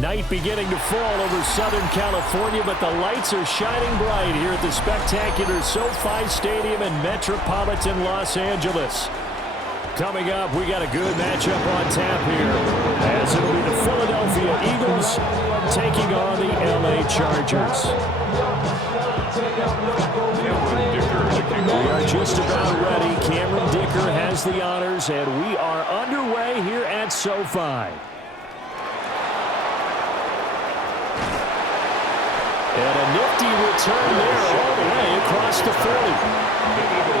Night beginning to fall over Southern California, but the lights are shining bright here at the spectacular SoFi Stadium in metropolitan Los Angeles. Coming up, we got a good matchup on tap here, as it'll be the Philadelphia Eagles taking on the LA Chargers. We are just about ready. Cameron Dicker has the honors, and we are underway here at SoFi. And a nifty return there all the way across the 40.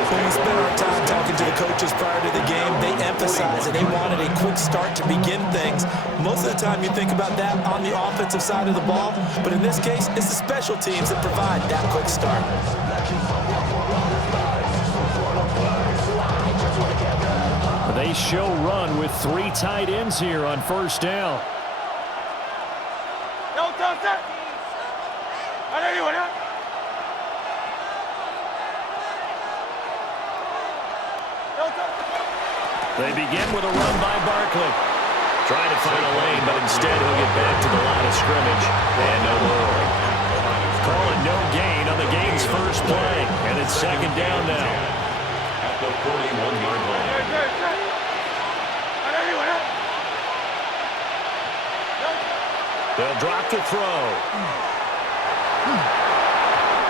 When we spent our time talking to the coaches prior to the game, they emphasized that they wanted a quick start to begin things. Most of the time you think about that on the offensive side of the ball, but in this case, it's the special teams that provide that quick start. They show run with 3 tight ends here on first down. They begin with a run by Barkley. Trying to find a lane, but instead he'll get back to the line of scrimmage. And no more. Calling no gain on the game's first play. And it's second down now. At the 41-yard line. They'll drop the throw.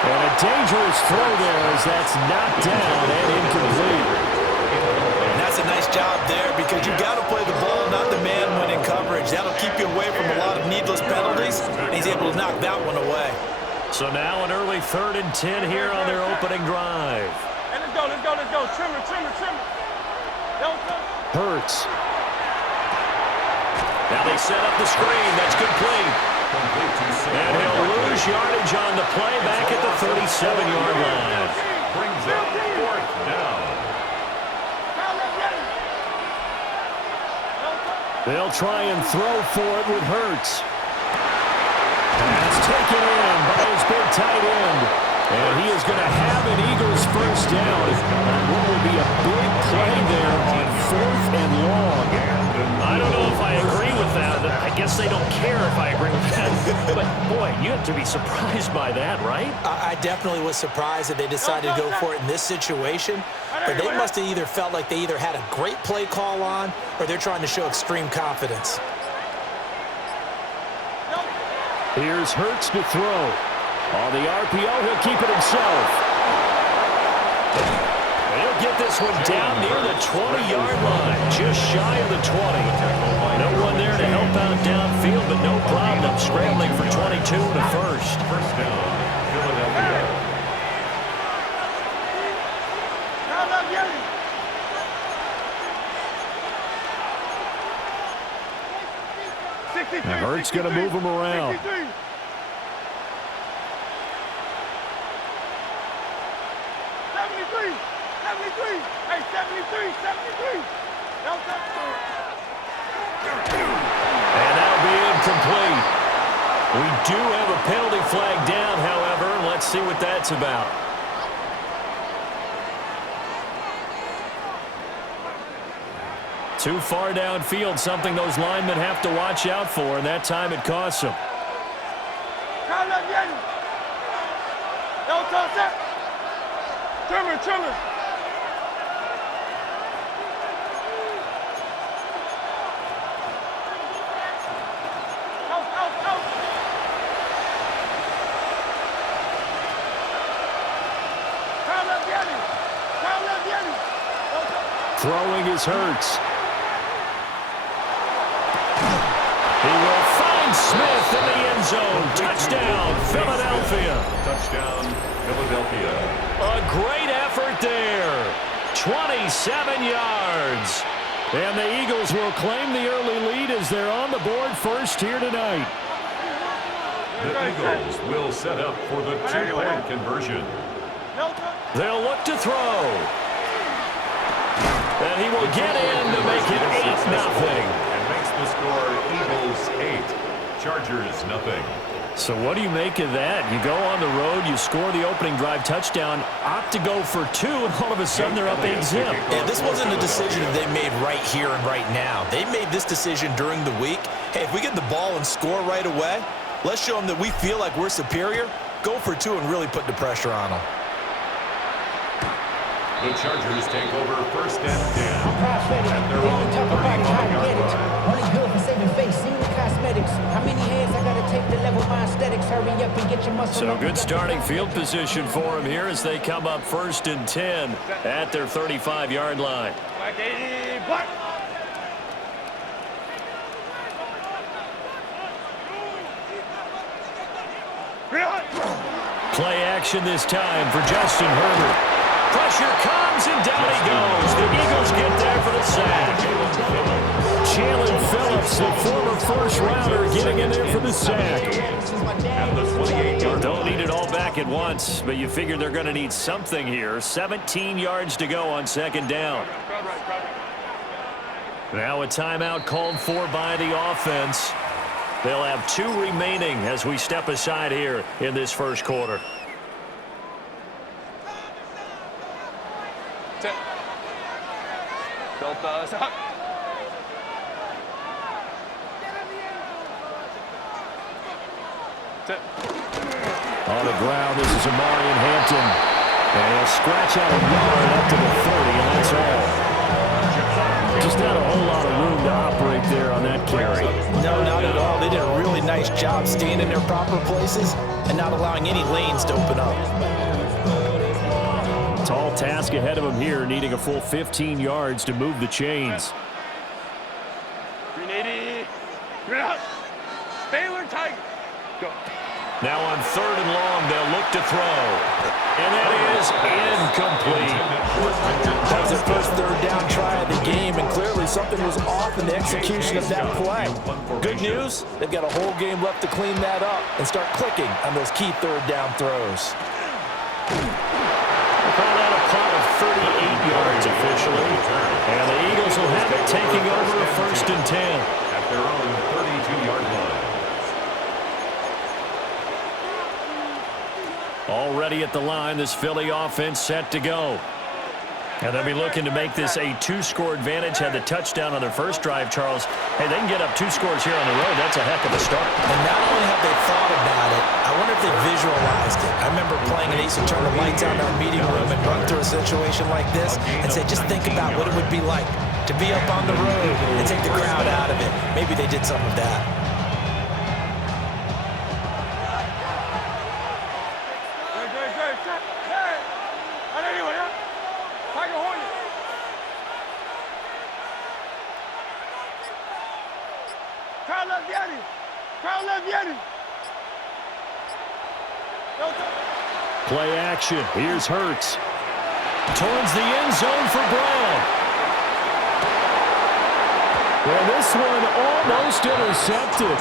And a dangerous throw there as that's knocked down and incomplete. That's a nice job there because you've got to play the ball, not the man when in coverage. That'll keep you away from a lot of needless penalties, and he's able to knock that one away. So now an early 3rd and 10 here on their opening drive. Hey, let's go. Trimmer. Hurts. Now they set up the screen. That's complete. And he'll lose yardage on the play back at the 37-yard line. Brings up 4th down. They'll try and throw for it with Hurts. Pass taken in by his big tight end. And he is going to have an Eagles first down on what will be a big play there on 4th and long. I don't know if I agree with that. I guess they don't care if I agree with that. But, boy, you have to be surprised by that, right? I definitely was surprised that they decided to go for it in this situation. But they must have either felt like they either had a great play call on or they're trying to show extreme confidence. Here's Hurts to throw. On the RPO, he'll keep it himself. He'll get this one down near the 20-yard line, just shy of the 20. No one there to help out downfield, but no problem scrambling for 22 to first. First down, Philadelphia. Now Hurts going to move him around. 73. And that'll be incomplete. We do have a penalty flag down, however. Let's see what that's about. Too far downfield, something those linemen have to watch out for, and that time it costs them. Trimmer. Throwing is Hurts. He will find Smith in the end zone. Touchdown, Philadelphia. Touchdown, Philadelphia. A great effort there. 27 yards. And the Eagles will claim the early lead as they're on the board first here tonight. The Eagles will set up for the 2-point conversion. They'll look to throw. And he will get in to make it 8-0. And makes the score Eagles 8, Chargers 0. So what do you make of that? You go on the road, you score the opening drive touchdown, opt to go for 2, and all of a sudden they're up 8-zip. Yeah, this wasn't a decision that they made right here and right now. They made this decision during the week. Hey, if we get the ball and score right away, let's show them that we feel like we're superior. Go for 2 and really put the pressure on them. The Chargers take over 1st and 10. At their own 35-yard line. Only good for saving face. See the cosmetics. How many hands I gotta take to level my aesthetics? Hurry up and get your muscle. So good starting field position for them here as they come up 1st and 10 at their 35-yard line. Black 80, black. Play action this time for Justin Herbert. Pressure comes, and down he goes. The Eagles get there for the sack. Jalen Phillips, the former first-rounder, getting in there for the sack. At the 28-yard Don't line. need it all back at once, but you figure they're going to need something here. 17 yards to go on 2nd down. Now a timeout called for by the offense. They'll have 2 remaining as we step aside here in this first quarter. On the ground, this is Amarian Hampton. And he'll scratch out a yard up to the 30, and that's all. Just not a whole lot of room to operate there on that carry. No, not at all. They did a really nice job staying in their proper places and not allowing any lanes to open up. Tall task ahead of him here, needing a full 15 yards to move the chains. 380. Baylor Tiger. Go. Now on 3rd and long, they'll look to throw. And that is incomplete. That was the first 3rd down try of the game, and clearly something was off in the execution of that play. Good news, they've got a whole game left to clean that up and start clicking on those key 3rd down throws. Call that a punt of 38 yards officially. And the Eagles will have it taking over 1st and 10. At their own 32-yard line. Already at the line, this Philly offense set to go. And they'll be looking to make this a 2-score advantage. Had the touchdown on their first drive, Charles. Hey, they can get up 2 scores here on the road. That's a heck of a start. And not only have they thought about it, I wonder if they visualized it. I remember playing and they used to turn the lights out in our meeting room and run through a situation like this and say, just think about what it would be like to be up on the road and take the crowd out of it. Maybe they did some of that. Play action. Here's Hurts. Towards the end zone for Brown. Well, this one almost intercepted.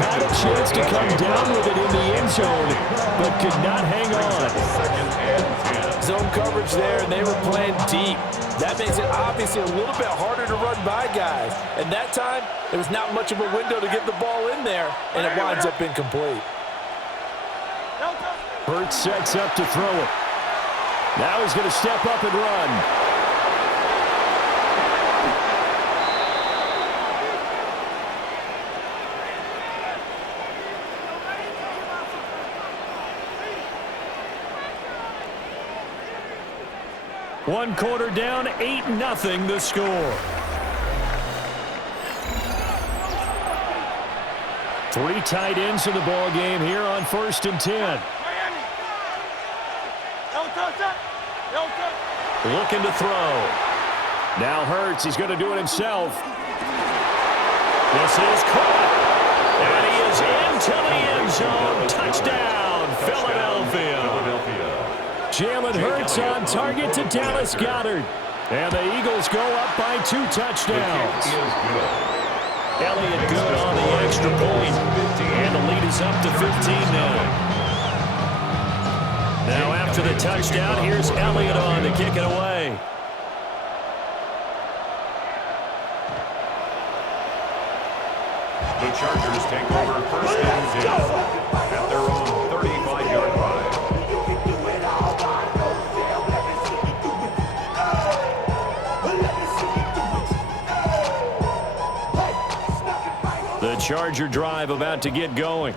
Had a chance to come down with it in the end zone, but could not hang on. Zone coverage there, and they were playing deep. That makes it obviously a little bit harder to run by guys. And that time, there was not much of a window to get the ball in there, and it winds up incomplete. Hurts sets up to throw it. Now he's going to step up and run. One quarter down, 8-0 the score. 3 tight ends in the ball game here on 1st and 10. Looking to throw. Now Hurts, he's going to do it himself. This is caught. And he is into the end zone. Touchdown, Philadelphia. Jalen Hurts on target to Dallas Goedert. And the Eagles go up by 2 touchdowns. Elliott good on the extra point. And the lead is up to 15 now. Now after the touchdown, here's Elliott on to kick it away. The Chargers take over 1st and 10. Charger drive about to get going.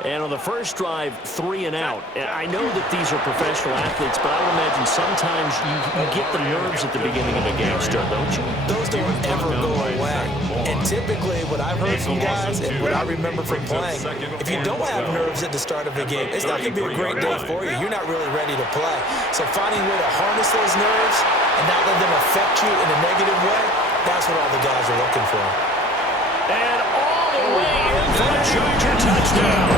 And on the first drive, 3 and out. And I know that these are professional athletes, but I would imagine sometimes you get the nerves at the beginning of a game still, don't you? Those don't ever go away. And typically, what I've heard from guys and what I remember from playing, if you don't have nerves at the start of a game, it's not going to be a great day for you. You're not really ready to play. So finding a way to harness those nerves and not let them affect you in a negative way, that's what all the guys are looking for. And all the way in for the Charger touchdown.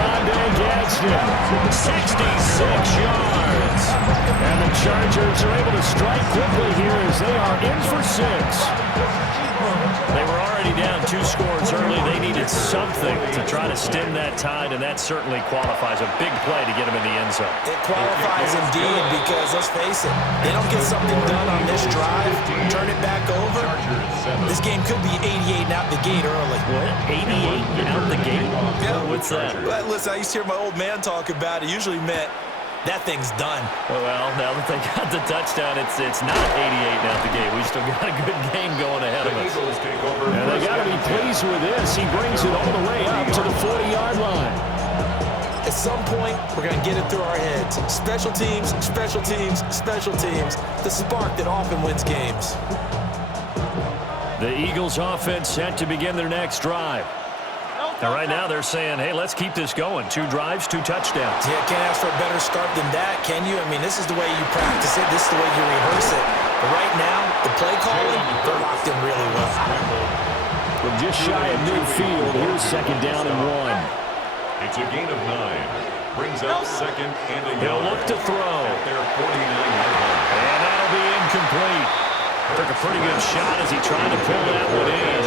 Rondé Gadsden, 66 yards. And the Chargers are able to strike quickly here as they are in for 6. They were already down 2 scores early. They needed something to try to stem that tide, and that certainly qualifies. A big play to get them in the end zone. It qualifies indeed because, let's face it, they don't get something done on this drive, turn it back over, this game could be 88 and out the gate early. What? 88 out the gate? Yeah. What's that? Well, listen, I used to hear my old man talk about it. Usually meant that thing's done. Well, now that they got the touchdown, it's not 88 out the gate. We still got a good game going ahead of us. And they got to be pleased with this. He brings it all the way up to the 40-yard line. At some point, we're going to get it through our heads. Special teams, special teams, special teams. The spark that often wins games. The Eagles offense set to begin their next drive. Now, right now, they're saying, hey, let's keep this going. 2 drives, 2 touchdowns. Yeah, can't ask for a better start than that, can you? I mean, this is the way you practice it. This is the way you rehearse it. But right now, the play calling, they're locked in really well. From just shy of midfield, here's 2nd down and 1. It's a gain of 9. Brings up 2nd and a They'll look to throw. At their 49-yard line. And that'll be incomplete. Took a pretty good shot as he tried to pull that one in.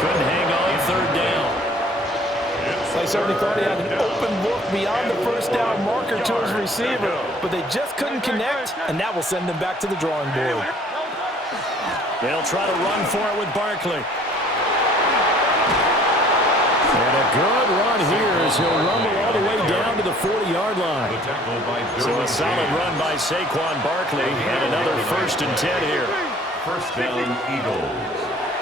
Couldn't hang on 3rd down. They certainly thought he had an open look beyond the first down marker to his receiver, but they just couldn't connect, and that will send them back to the drawing board. They'll try to run for it with Barkley. And a good run here as he'll rumble all the way down to the 40-yard line. So a solid run by Saquon Barkley, and another 1st and 10 here. 1st down, Eagles.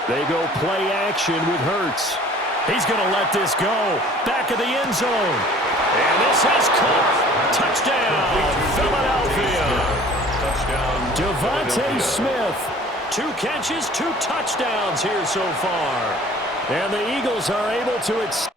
They go play action with Hurts. He's going to let this go. Back of the end zone. And this has caught. Touchdown, Philadelphia. Touchdown, Devontae Smith. 2 catches, 2 touchdowns here so far. And the Eagles are able to extend